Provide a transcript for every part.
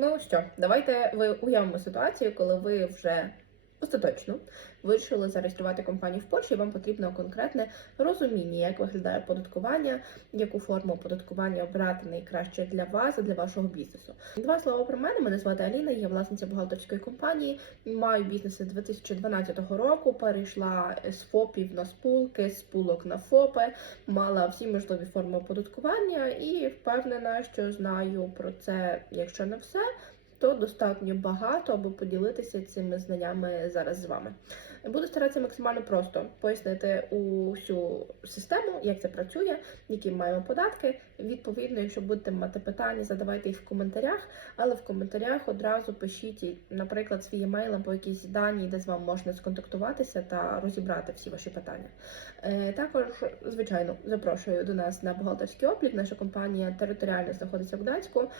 Ну що, давайте ви уявимо ситуацію, коли ви вже остаточно вирішили зареєструвати компанію в Польщі. Вам потрібно конкретне розуміння, як виглядає оподаткування, яку форму оподаткування обрати найкраще для вас, для вашого бізнесу. Два слова про мене. Мене звати Аліна, я власниця бухгалтерської компанії. Маю бізнес з 2012 року. Перейшла з ФОПів на спулки, з спулок на ФОПи, мала всі можливі форми оподаткування і впевнена, що знаю про це, якщо не все. То достатньо багато, аби поділитися цими знаннями зараз з вами. Буду старатися максимально просто пояснити усю систему, як це працює, які маємо податки. Відповідно, якщо будете мати питання, задавайте їх в коментарях, але в коментарях одразу пишіть, наприклад, свій емейл або якісь дані, де з вами можна сконтактуватися та розібрати всі ваші питання. Е, Також, звичайно, запрошую до нас на бухгалтерський облік. Наша компанія територіально знаходиться в Гданську.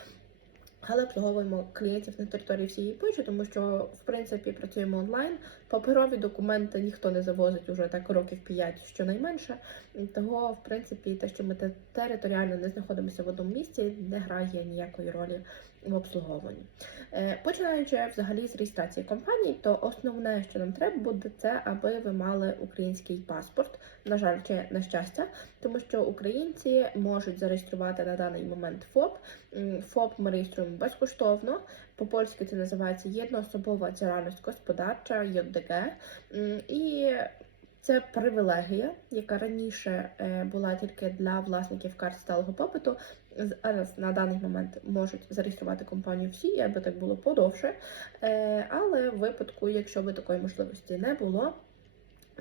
Але обслуговуємо клієнтів на території всієї Польщі, тому що в принципі працюємо онлайн. Паперові документи ніхто не завозить уже так років 5 щонайменше. Того, в принципі, те, що ми територіально не знаходимося в одному місці, не грає ніякої ролі в обслуговуванні. Е, Починаючи взагалі з реєстрації компанії, то основне, що нам треба буде, це аби ви мали український паспорт. На жаль, чи на щастя, тому що українці можуть зареєструвати на даний момент ФОП. ФОП ми реєструємо безкоштовно. По-польськи це називається єдноособова діяльність господарча ЄДГ. І це привілегія, яка раніше е, була тільки для власників карт сталого попиту. Зараз на даний момент можуть зареєструвати компанію всі, аби так було подовше. Е, Але в випадку, якщо би такої можливості не було,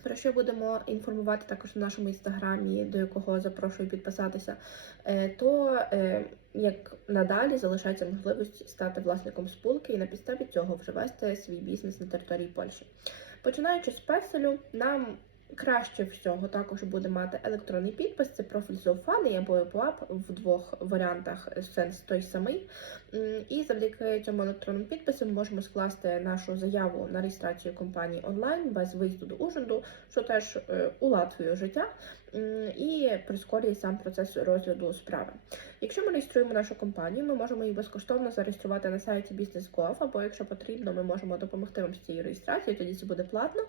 про що будемо інформувати також на нашому інстаграмі, до якого запрошую підписатися, е, то е, як надалі залишається можливість стати власником спілки і на підставі цього вже вести свій бізнес на території Польщі. Починаючи з песелю, нам краще всього також буде мати електронний підпис. Це профіль Зофани або ЕПОАП в двох варіантах сенс той самий. І завдяки цьому електронному підпису ми можемо скласти нашу заяву на реєстрацію компанії онлайн без виїзду до Ужинду, що теж е, улатвує життя і прискорює сам процес розгляду справи. Якщо ми реєструємо нашу компанію, ми можемо її безкоштовно зареєструвати на сайті Business.gov, або якщо потрібно, ми можемо допомогти вам з цією реєстрацією, тоді це буде платно.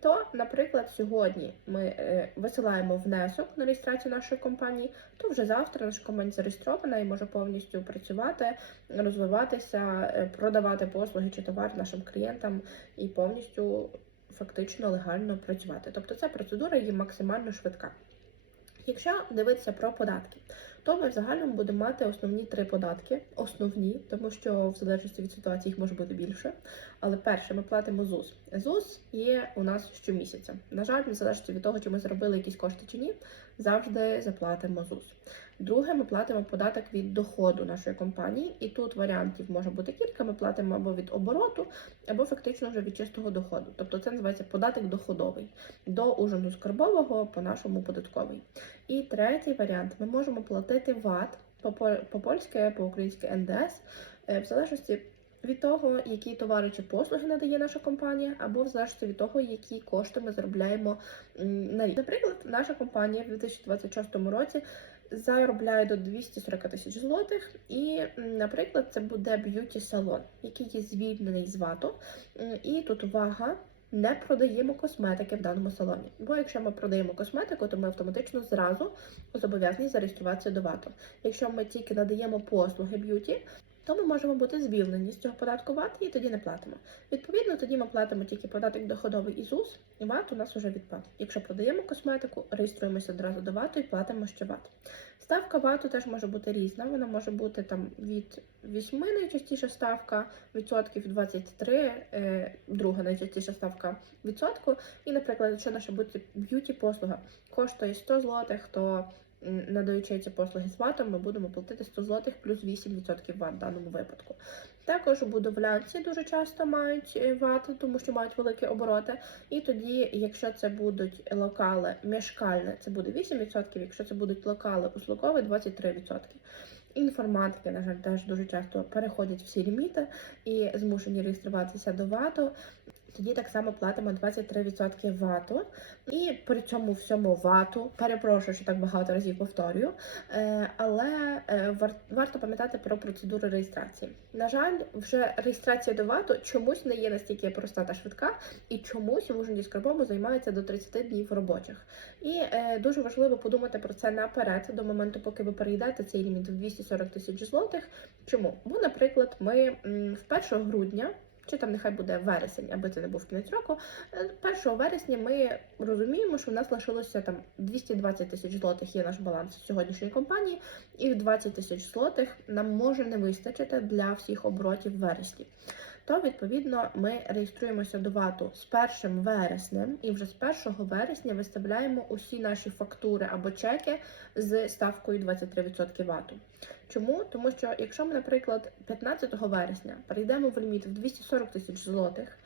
То, наприклад, сьогодні ми е, висилаємо внесок на реєстрацію нашої компанії, то вже завтра наша компанія зареєстрована і може повністю працювати, розвиватися, е, продавати послуги чи товар нашим клієнтам і повністю фактично легально працювати. Тобто ця процедура є максимально швидка. Якщо дивитися про податки, то ми в загальному будемо мати основні три податки. Основні, тому що в залежності від ситуації їх може бути більше. Але перше, ми платимо ЗУС. ЗУС є у нас щомісяця. На жаль, в залежності від того, чи ми заробили якісь кошти чи ні, завжди заплатимо ЗУС. Друге, ми платимо податок від доходу нашої компанії, і тут варіантів може бути кілька. Ми платимо або від обороту, або фактично вже від чистого доходу. Тобто це називається податок доходовий до ужину скарбового по нашому податковий. І третій варіант: ми можемо платити ВАТ по- по-польськи, по-українськи НДС, е, в залежності від того, які товари чи послуги надає наша компанія, або в залежності від того, які кошти ми заробляємо на рік. Наприклад, наша компанія в 2026 році заробляє до 240 тисяч злотих, і, наприклад, це буде б'юті салон, який є звільнений з ВАТу. І тут увага. Не продаємо косметики в даному салоні. Бо якщо ми продаємо косметику, то ми автоматично зразу зобов'язані зареєструватися до ВАТу. Якщо ми тільки надаємо послуги б'юті, то ми можемо бути звільнені з цього податку ВАТ і тоді не платимо. Відповідно, тоді ми платимо тільки податок доходовий і ЗУС, і ВАТ у нас вже відпад. Якщо продаємо косметику, реєструємося одразу до ВАТу і платимо ще ВАТ. Ставка ВАТу теж може бути різна. Вона може бути там від 8 найчастіша ставка відсотків 23, е, друга найчастіша ставка відсотку. І, наприклад, якщо наша б'юті послуга коштує 100 злотих, то надаючи ці послуги з ВАТом, ми будемо платити 100 злотих плюс 8% ВАТ в даному випадку. Також будовлянці дуже часто мають е, ВАТ, тому що мають великі обороти. І тоді, якщо це будуть локали мішкальне, це буде 8%, якщо це будуть локали услугові, 23%. Інформатики, на жаль, теж дуже часто переходять всі ліміти і змушені реєструватися до ВАТу. Тоді так само платимо 23% вату. І при цьому всьому вату, перепрошую, що так багато разів повторюю, е, але е, варто пам'ятати про процедуру реєстрації. На жаль, вже реєстрація до вату чомусь не є настільки проста та швидка, і чомусь в Ужгороді Скарбому займається до 30 днів робочих. І е, дуже важливо подумати про це наперед, до моменту, поки ви перейдете цей ліміт в 240 тисяч злотих. Чому? Бо, наприклад, ми в 1 грудня. Чи там нехай буде вересень, аби це не був кінець року. е, 1 вересня ми розуміємо, що в нас лишилося там 220 тисяч злотих є наш баланс сьогоднішньої компанії, і 20 тисяч злотих нам може не вистачити для всіх оборотів вересні. То відповідно ми реєструємося до ВАТу з 1 вереснем, і вже з 1 вересня виставляємо усі наші фактури або чеки з ставкою 23% ВАТу. Чому? Тому що якщо ми, наприклад, 15 вересня перейдемо в ліміт в 240 тисяч злотих,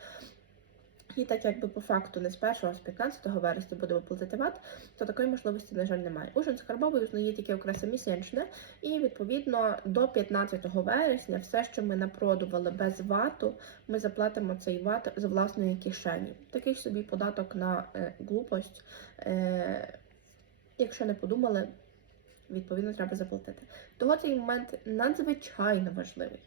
і так якби по факту не з 1, а з 15 вересня будемо платити ВАТ, то такої можливості, на жаль, немає. Ужин скарбовий узнає тільки окреса місячне, і відповідно до 15 вересня все, що ми напродували без вату, ми заплатимо цей ват з власної кишені. Такий собі податок на е, глупость. Е, якщо не подумали, відповідно треба заплатити. Того цей момент надзвичайно важливий.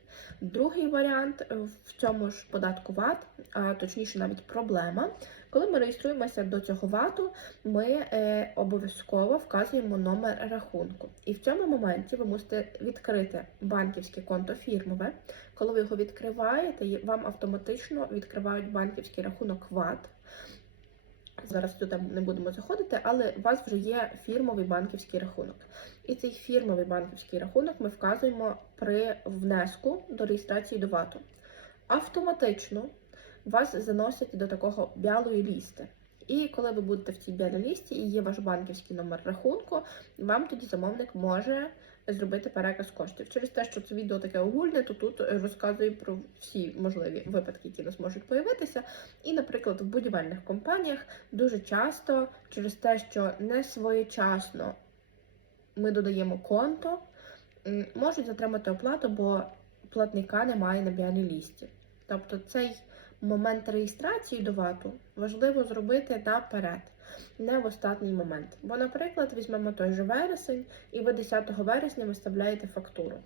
Другий варіант е, в цьому ж податку ВАТ, а точніше навіть проблема. Коли ми реєструємося до цього ВАТу, ми е, обов'язково вказуємо номер рахунку. І в цьому моменті ви мусите відкрити банківське конто фірмове. Коли ви його відкриваєте, вам автоматично відкривають банківський рахунок ВАТ. Зараз туди не будемо заходити, але у вас вже є фірмовий банківський рахунок. І цей фірмовий банківський рахунок ми вказуємо при внеску до реєстрації до ВАТу. Автоматично вас заносять до такого білої лісти. І коли ви будете в цій білій лісті і є ваш банківський номер рахунку, вам тоді замовник може зробити переказ коштів. Через те, що це відео таке огульне, то тут розказую про всі можливі випадки, які у нас можуть появитися. І, наприклад, в будівельних компаніях дуже часто через те, що не своєчасно ми додаємо конто, можуть затримати оплату, бо платника немає на білій лісті. Тобто цей момент реєстрації до ВАТу важливо зробити наперед, не в останній момент. Бо, наприклад, візьмемо той же вересень, і ви 10 вересня виставляєте фактуру.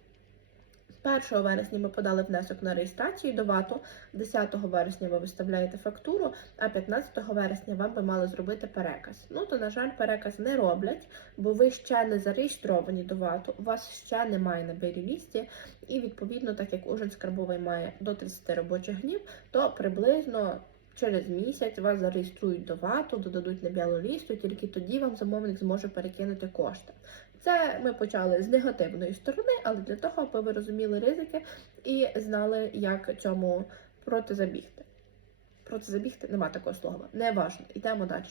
1 вересня ми подали внесок на реєстрацію до ВАТу, 10 вересня ви виставляєте фактуру, а 15 вересня вам би мали зробити переказ. Ну то, на жаль, переказ не роблять, бо ви ще не зареєстровані до ВАТу, у вас ще немає на білій лісті, і відповідно, так як Ужин скарбовий має до 30 робочих днів, то приблизно. Через місяць вас зареєструють до ВАТу, додадуть на білу лісту, тільки тоді вам замовник зможе перекинути кошти. Це ми почали з негативної сторони, але для того, аби ви розуміли ризики і знали, як цьому протизабігти. Протизабігти нема такого слова, не важно. Йдемо далі.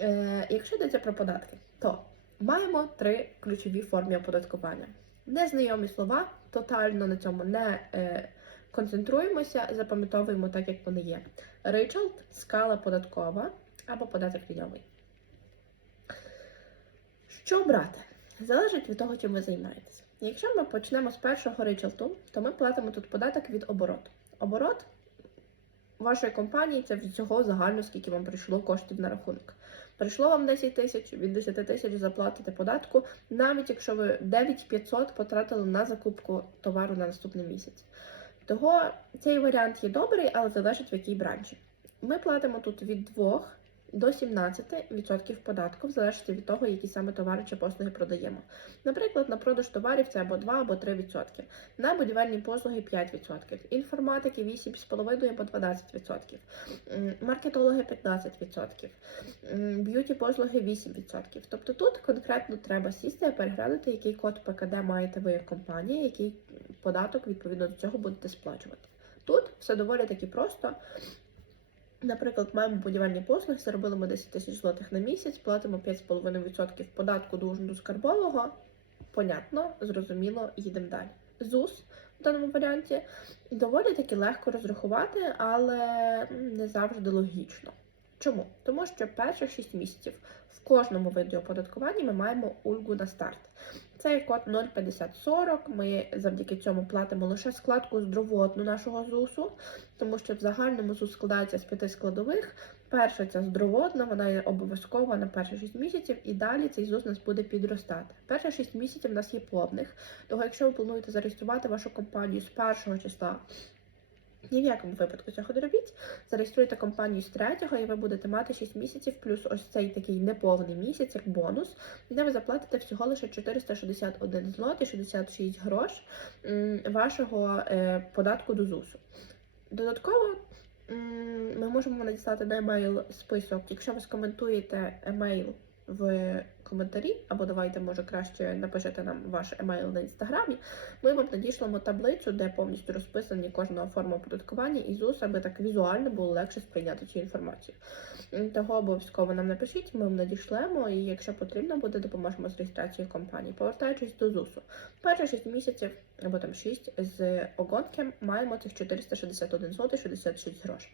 Е, якщо йдеться про податки, то маємо три ключові форми оподаткування. Незнайомі слова, тотально на цьому не е, концентруємося, запам'ятовуємо так, як вони є. Ричалд, скала податкова або податок ліньовий. Що брати? Залежить від того, чим ви займаєтеся. Якщо ми почнемо з першого ричалту, то ми платимо тут податок від обороту. Оборот вашої компанії це всього загально, скільки вам прийшло коштів на рахунок. Прийшло вам 10 тисяч, від 10 тисяч заплатите податку, навіть якщо ви 9500 потратили на закупку товару на наступний місяць. Того цей варіант є добрий, але залежить в якій бранчі. Ми платимо тут від 2 до 17% податку, в залежності від того, які саме товари чи послуги продаємо. Наприклад, на продаж товарів це або 2 або 3%, на будівельні послуги 5%, інформатики 8,5 або 12%, маркетологи 15%, б'юті послуги 8%. Тобто тут конкретно треба сісти і переглянути, який код ПКД маєте ви як компанія, який податок відповідно до цього будете сплачувати. Тут все доволі таки просто. Наприклад, маємо будівельні послуги, заробили ми 10 тисяч злотих на місяць, платимо 5,5% податку до скарбового. Понятно, зрозуміло, їдемо далі. ЗУС в даному варіанті доволі таки легко розрахувати, але не завжди логічно. Чому? Тому що перших 6 місяців в кожному виді оподаткування ми маємо ульгу на старт. Цей код 05040. Ми завдяки цьому платимо лише складку здровотну нашого ЗУСу, тому що в загальному ЗУС складається з п'яти складових. Перша ця здровотна, вона є обов'язкова на перші 6 місяців, і далі цей ЗУС нас буде підростати. Перші 6 місяців у нас є повних. Того, якщо ви плануєте зареєструвати вашу компанію з першого числа. Ні в якому випадку цього не робіть. Зареєструйте компанію з третього, і ви будете мати 6 місяців, плюс ось цей такий неповний місяць, як бонус, де ви заплатите всього лише 461 злоти, 66 грош вашого е, податку до ЗУСу. Додатково ми можемо надіслати на емейл список, якщо ви скоментуєте емейл в коментарі, або давайте, може, краще напишете нам ваш емейл на інстаграмі. Ми вам надішлемо таблицю, де повністю розписані кожна форма оподаткування і ЗУС, аби так візуально було легше сприйняти цю інформацію. Того обов'язково нам напишіть, ми вам надішлемо, і якщо потрібно буде, допоможемо з реєстрацією компанії. Повертаючись до ЗУСу, перші 6 місяців або там 6 з огонки маємо цих 461 злотих 66 грош.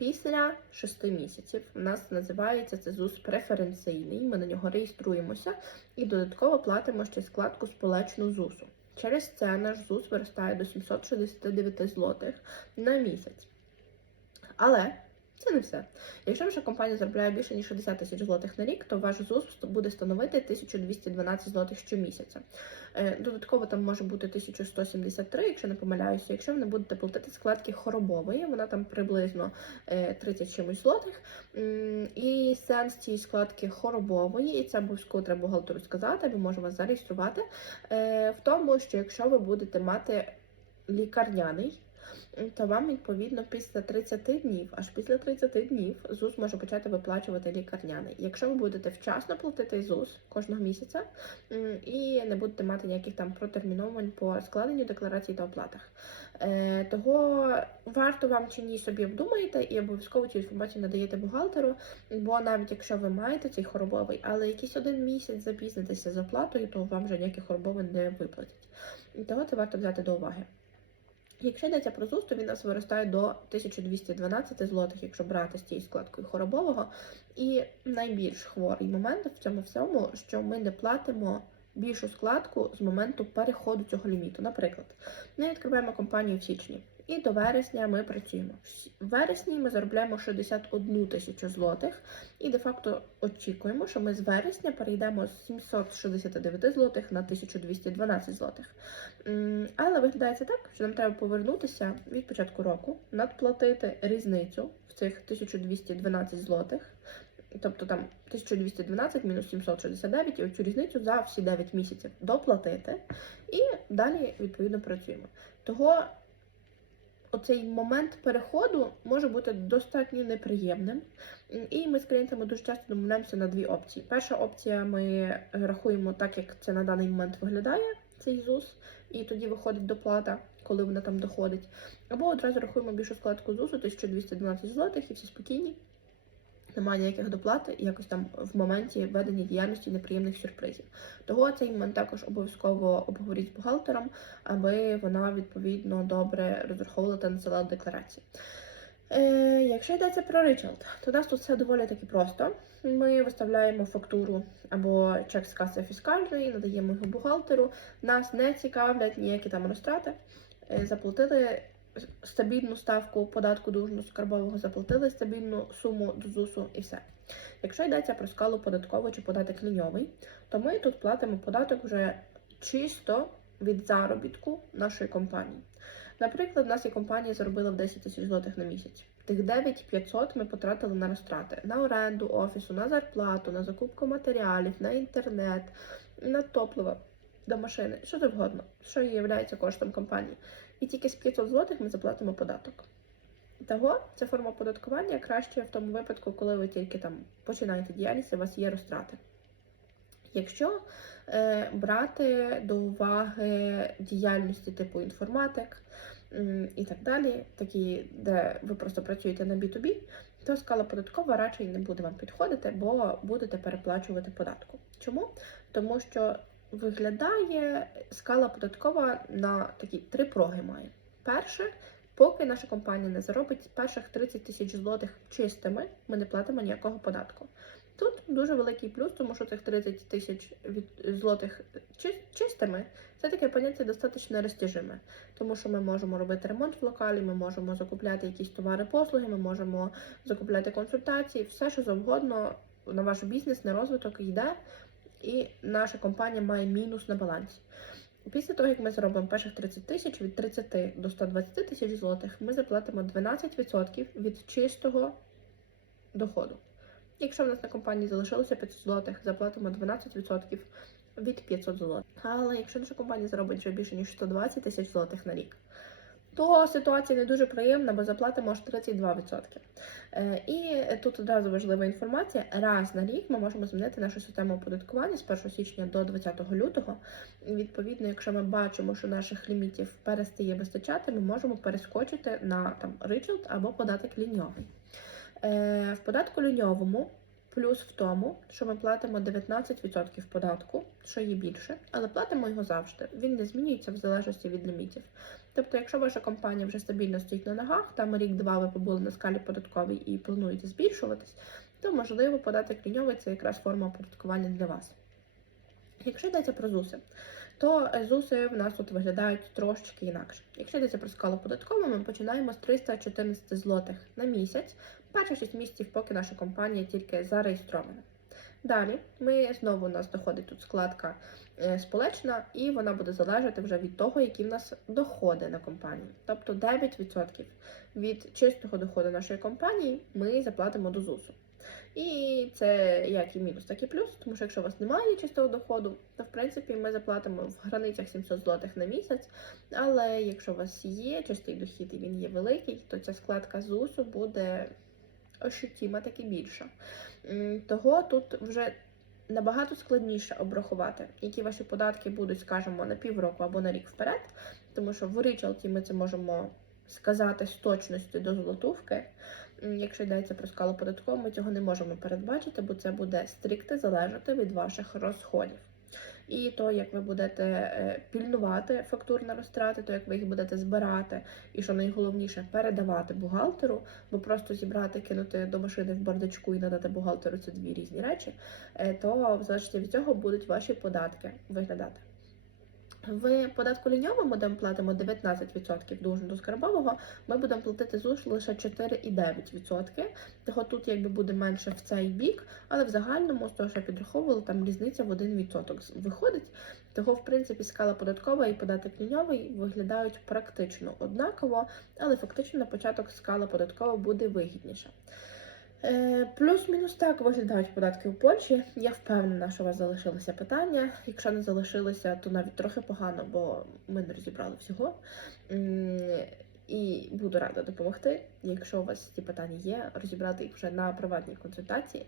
Після 6 місяців у нас називається це ЗУС преференційний. Ми на нього реєструємося і додатково платимо ще складку сполечну ЗУСу. Через це наш ЗУС виростає до 769 злотих на місяць. Але це не все. Якщо ваша компанія заробляє більше ніж 60 тисяч злотих на рік, то ваш ЗУС буде становити 1212 злотих щомісяця. Е, Додатково там може бути 1173, якщо не помиляюся. Якщо ви не будете платити складки хоробової, вона там приблизно е, 30 чимось злотих. І сенс цієї складки хоробової, і це обов'язково треба бухгалтеру сказати, бо може вас зареєструвати. е, В тому, що якщо ви будете мати лікарняний то вам відповідно після 30 днів, аж після 30 днів ЗУС може почати виплачувати лікарняний. Якщо ви будете вчасно платити ЗУС кожного місяця і не будете мати ніяких там протерміновань по складенню декларацій та оплатах. Е, того варто вам чи ні собі обдумаєте і обов'язково цю інформацію надаєте бухгалтеру, бо навіть якщо ви маєте цей хоробовий, але якийсь один місяць запізнитеся з оплатою, то вам вже ніякий хоробовий не виплатять. Того це варто взяти до уваги. Якщо йдеться про ЗУС, то він нас виростає до 1212 злотих, якщо брати з тією складкою хоробового. І найбільш хворий момент в цьому всьому, що ми не платимо більшу складку з моменту переходу цього ліміту. Наприклад, ми відкриваємо компанію в січні. І до вересня ми працюємо. В вересні ми заробляємо 61 тисячу злотих, і де-факто очікуємо, що ми з вересня перейдемо з 769 злотих на 1212 злотих. Але виглядає це так, що нам треба повернутися від початку року, надплатити різницю в цих 1212 злотих. Тобто там 1212 мінус 769, і оцю різницю за всі 9 місяців доплатити, і далі відповідно працюємо. Того оцей момент переходу може бути достатньо неприємним. І ми з клієнтами дуже часто домовляємося на дві опції. Перша опція ми рахуємо так, як це на даний момент виглядає, цей ЗУС, і тоді виходить доплата, коли вона там доходить. Або одразу рахуємо більшу складку ЗУСу, 1212 злотих, і всі спокійні. Немає ніяких доплат, якось там в моменті ведення діяльності неприємних сюрпризів. Того цей момент також обов'язково обговоріть з бухгалтером, аби вона відповідно добре розраховувала та надсилала декларації. Е, якщо йдеться про Ричалд, то у нас тут все доволі таки просто. Ми виставляємо фактуру або чек з каси фіскальної, надаємо його бухгалтеру. Нас не цікавлять ніякі там розтрати. Е, заплатили стабільну ставку податку до скарбового, заплатили стабільну суму до ЗУСу і все. Якщо йдеться про скалу податкову чи податок ліньовий, то ми тут платимо податок вже чисто від заробітку нашої компанії. Наприклад, в нас є компанія заробила в 10 тисяч злотих на місяць. Тих 9500 ми потратили на розтрати на оренду офісу, на зарплату, на закупку матеріалів, на інтернет, на топливо до машини, що завгодно, що є коштом компанії. І тільки з 500 злотих ми заплатимо податок. Того ця форма оподаткування краще в тому випадку, коли ви тільки там починаєте діяльність, і у вас є розтрати. Якщо е, брати до уваги діяльності типу інформатик м, і так далі, такі, де ви просто працюєте на B2B, то скала податкова радше не буде вам підходити, бо будете переплачувати податку. Чому? Тому що виглядає скала податкова на такі три проги має. Перше, поки наша компанія не заробить перших 30 тисяч злотих чистими, ми не платимо ніякого податку. Тут дуже великий плюс, тому що цих 30 тисяч від злотих чистими це таке поняття достатньо розтяжиме, тому що ми можемо робити ремонт в локалі, ми можемо закупляти якісь товари, послуги, ми можемо закупляти консультації, все що завгодно на ваш бізнес, на розвиток йде, і наша компанія має мінус на балансі. Після того, як ми заробимо перших 30 тисяч від 30 до 120 тисяч злотих, ми заплатимо 12% від чистого доходу. Якщо в нас на компанії залишилося 500 злотих, заплатимо 12% від 500 злотих. Але якщо наша компанія заробить вже більше ніж 120 тисяч злотих на рік, то ситуація не дуже приємна, бо заплатимо аж 32%. Е, І тут одразу важлива інформація: раз на рік ми можемо змінити нашу систему оподаткування з 1 січня до 20 лютого. Відповідно, якщо ми бачимо, що наших лімітів перестає вистачати, ми можемо перескочити на там ричалд або податок ліньовий. Е, В податку ліньовому плюс в тому, що ми платимо 19% податку, що є більше, але платимо його завжди. Він не змінюється в залежності від лімітів. Тобто, якщо ваша компанія вже стабільно стоїть на ногах, там рік-два ви побули на скалі податковій і плануєте збільшуватись, то можливо податок ліньовий це якраз форма оподаткування для вас. Якщо йдеться про ЗУСи, то е, ЗУСи в нас тут виглядають трошечки інакше. Якщо йдеться про скалу податкову, ми починаємо з 314 злотих на місяць, перші 6 місяців, поки наша компанія тільки зареєстрована. Далі ми знову у нас доходить тут складка е, сполечна, і вона буде залежати вже від того, які в нас доходи на компанії. Тобто 9% від чистого доходу нашої компанії ми заплатимо до ЗУСу. І це як і мінус, так і плюс, тому що якщо у вас немає чистого доходу, то в принципі ми заплатимо в границях 700 злотих на місяць. Але якщо у вас є чистий дохід і він є великий, то ця складка ЗУСу буде ощутіма таки більша. Того тут вже набагато складніше обрахувати, які ваші податки будуть, скажімо, на півроку або на рік вперед, тому що в ричалті ми це можемо сказати з точності до золотувки. Якщо йдеться про скалу податкову, ми цього не можемо передбачити, бо це буде стрікти залежати від ваших розходів. І то, як ви будете е, пільнувати фактурні розтрати, то як ви їх будете збирати, і що найголовніше передавати бухгалтеру, бо просто зібрати, кинути до машини в бардачку і надати бухгалтеру це дві різні речі, е, то в залежності від цього будуть ваші податки виглядати. В податку ліньовому, де ми платимо 19% до до скарбового, ми будемо платити ЗУШ лише 4,9%. Того тут якби буде менше в цей бік, але в загальному, з того, що підраховували, там різниця в 1% виходить. Того, в принципі, скала податкова і податок ліньовий виглядають практично однаково, але фактично на початок скала податкова буде вигідніша. Е, Плюс-мінус так виглядають податки в Польщі. Я впевнена, що у вас залишилися питання. Якщо не залишилося, то навіть трохи погано, бо ми не розібрали всього. І буду рада допомогти, якщо у вас ці питання є, розібрати їх вже на приватній консультації.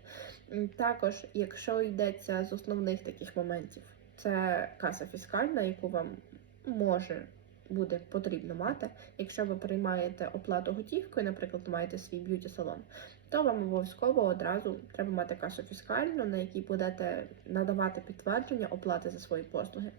Також, якщо йдеться з основних таких моментів, це каса фіскальна, яку вам може буде потрібно мати, якщо ви приймаєте оплату готівкою, наприклад, маєте свій б'юті салон, то вам обов'язково одразу треба мати касу фіскальну, на якій будете надавати підтвердження оплати за свої послуги.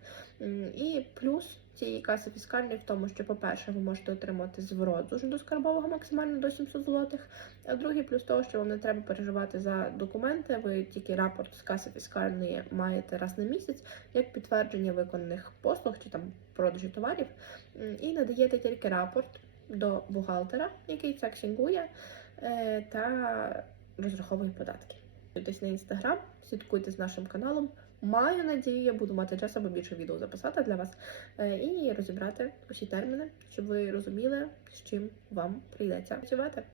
І плюс цієї каси фіскальної в тому, що, по-перше, ви можете отримати зворот з до скарбового максимально до 700 злотих. А другий плюс того, що вам не треба переживати за документи, ви тільки рапорт з каси фіскальної маєте раз на місяць, як підтвердження виконаних послуг чи там продажі товарів, і надаєте тільки рапорт до бухгалтера, який це ксінгує та розраховує податки. Підписуйтесь на інстаграм, слідкуйте з нашим каналом. Маю надію, я буду мати час, аби більше відео записати для вас е, і розібрати усі терміни, щоб ви розуміли, з чим вам прийдеться працювати.